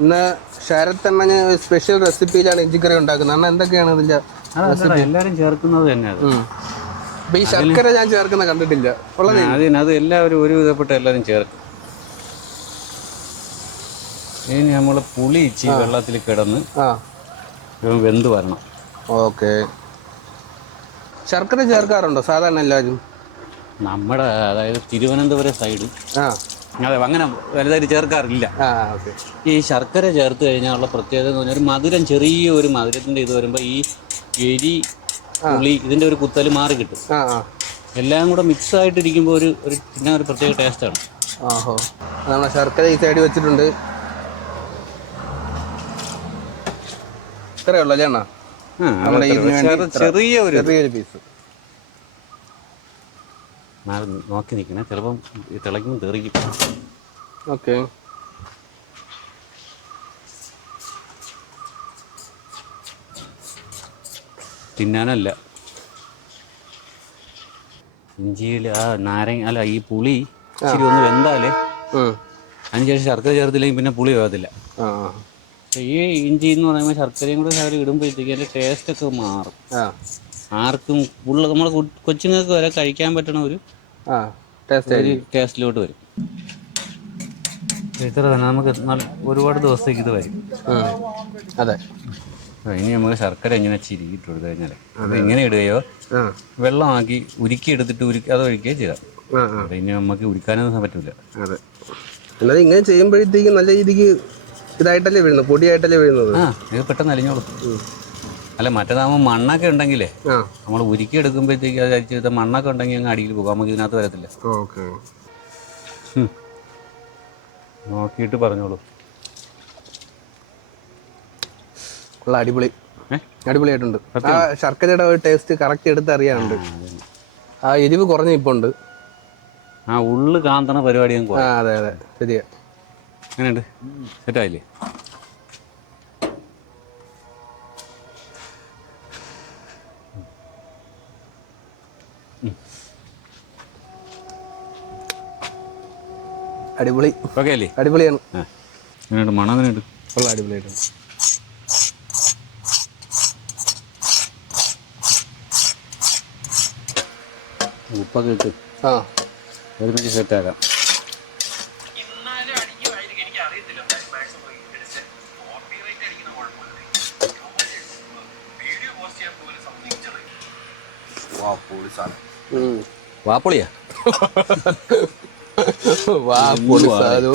ഇന്ന് ശരത്തണ്ണന് സ്പെഷ്യൽ റെസിപ്പിയിലാണ് ഇഞ്ചിക്കറി ഉണ്ടാക്കുന്നത്. അണ്ണ എന്തൊക്കെയാണ് ഇതിന്റെ റെസിപ്പി? എല്ലാവരും ചേർക്കുന്നത് തന്നെ അത്. ഈ ശർക്കര ഞാൻ ചേർക്കുന്ന കണ്ടിട്ടില്ല. അത് എല്ലാവരും ഒരു വിധപ്പെട്ട എല്ലാവരും ചേർക്കും. ഇനി നമ്മള് പുളി ഇച്ചി വെള്ളത്തിൽ കിടന്ന് വെന്ത് വരണം. ഓക്കെ. ശർക്കര ചേർക്കാറുണ്ടോ സാധാരണ എല്ലാവരും? നമ്മുടെ അതായത് തിരുവനന്തപുരം സൈഡ് അതെ അങ്ങനെ വലുതായിട്ട് ചേർക്കാറില്ല. ഈ ശർക്കര ചേർത്ത് കഴിഞ്ഞാലുള്ള പ്രത്യേകത എന്ന് പറഞ്ഞാൽ ഒരു മധുരം, ചെറിയ ഒരു മധുരത്തിന്റെ ഇത് വരുമ്പോൾ ഈ എരി പുളി ഇതിന്റെ ഒരു കുത്തല് മാറി കിട്ടും. എല്ലാം കൂടെ മിക്സ് ആയിട്ടിരിക്കുമ്പോൾ ഒരു പിന്നെ ഒരു പ്രത്യേക ടേസ്റ്റാണ്. നമ്മുടെ ശർക്കര ഈ സൈഡ് വെച്ചിട്ടുണ്ട്. ഇത്രയേ ഉള്ളൂ അല്ലേ? ചെറിയൊരു പീസ് നോക്കി നിൽക്കണേ, ചിലപ്പം തിളയ്ക്കുമ്പോൾ തെറിക്കും. ഓക്കെ. തിന്നാനല്ല, ഇഞ്ചിയിൽ ആ നാരങ്ങ അല്ല ഈ പുളി ഇച്ചിരി ഒന്ന് വെന്താലേ അതിനുശേഷം ശർക്കര ചേർത്തില്ലെങ്കിൽ പിന്നെ പുളി വേകത്തില്ല. ഈ ഇഞ്ചി എന്ന് പറയുമ്പോൾ ശർക്കരയും കൂടെ ശകലം ഇടുമ്പോഴത്തേക്ക് അതിൻ്റെ ടേസ്റ്റൊക്കെ മാറും. ആർക്കും നമ്മളെ കൊച്ചുങ്ങൾക്ക് വരെ കഴിക്കാൻ പറ്റണ ഒരു ടേസ്റ്റിലോട്ട് വരും. ഇത്ര തന്നെ നമുക്ക് ഒരുപാട് ദിവസത്തേക്ക് ഇത് വരും. അതെ. ഇനി നമുക്ക് ശർക്കര ഇങ്ങനെ ചിരിയിട്ട് കൊടുത്തു കഴിഞ്ഞാൽ അത് ഇങ്ങനെ ഇടുകയോ വെള്ളമാക്കി ഉരുക്കി എടുത്തിട്ട് അത് ഒഴിക്കുകയോ ചെയ്യാം. ഇനി നമുക്ക് ഉരുക്കാനൊന്നും പറ്റില്ല. അതെ. അല്ലാതെ ഇങ്ങനെ ചെയ്യുമ്പോഴത്തേക്ക് നല്ല രീതിക്ക് ഇതായിട്ടല്ലേ വീഴുന്നത്, പൊടിയായിട്ടല്ലേ വീഴുന്നത്. ഇത് പെട്ടെന്ന് അലിഞ്ഞോളും. അല്ല മറ്റേതാകുമ്പോൾ മണ്ണൊക്കെ ഉണ്ടെങ്കിലേ നമ്മൾ ഉരുക്കി എടുക്കുമ്പോഴത്തേക്ക് അത് അരിച്ചെടുത്ത മണ്ണൊക്കെ ഉണ്ടെങ്കിൽ അങ്ങ് അടിയിൽ പോകും, നമുക്ക് ഇതിനകത്ത് വരത്തില്ല. നോക്കിയിട്ട് പറഞ്ഞോളൂ. അടിപൊളിയായിട്ടുണ്ട്. ആ ശർക്കരയുടെ ഒരു ടേസ്റ്റ് കറക്റ്റ് എടുത്ത് അറിയാനുണ്ട്. ആ എരിവ് കുറഞ്ഞ ഇപ്പൊ ഉണ്ട്. ആ ഉള്ളു കാന്തണ പരിപാടിയും. അതെ അതെ ശരിയാ. എങ്ങനെയുണ്ട്? സെറ്റായില്ലേ? അടിപൊളി. ഓക്കെ അല്ലേ? അടിപൊളിയാണ്. എങ്ങനെയുണ്ട്? മണം എങ്ങനെയുണ്ട്? അടിപൊളിയായിട്ടുണ്ട്. ഉപ്പൊക്കെ ഇട്ട് ഒരുമിച്ച് സെറ്റാക്കാം. വാപ്പൊളിയാ? വാ പൊളി സാധനം.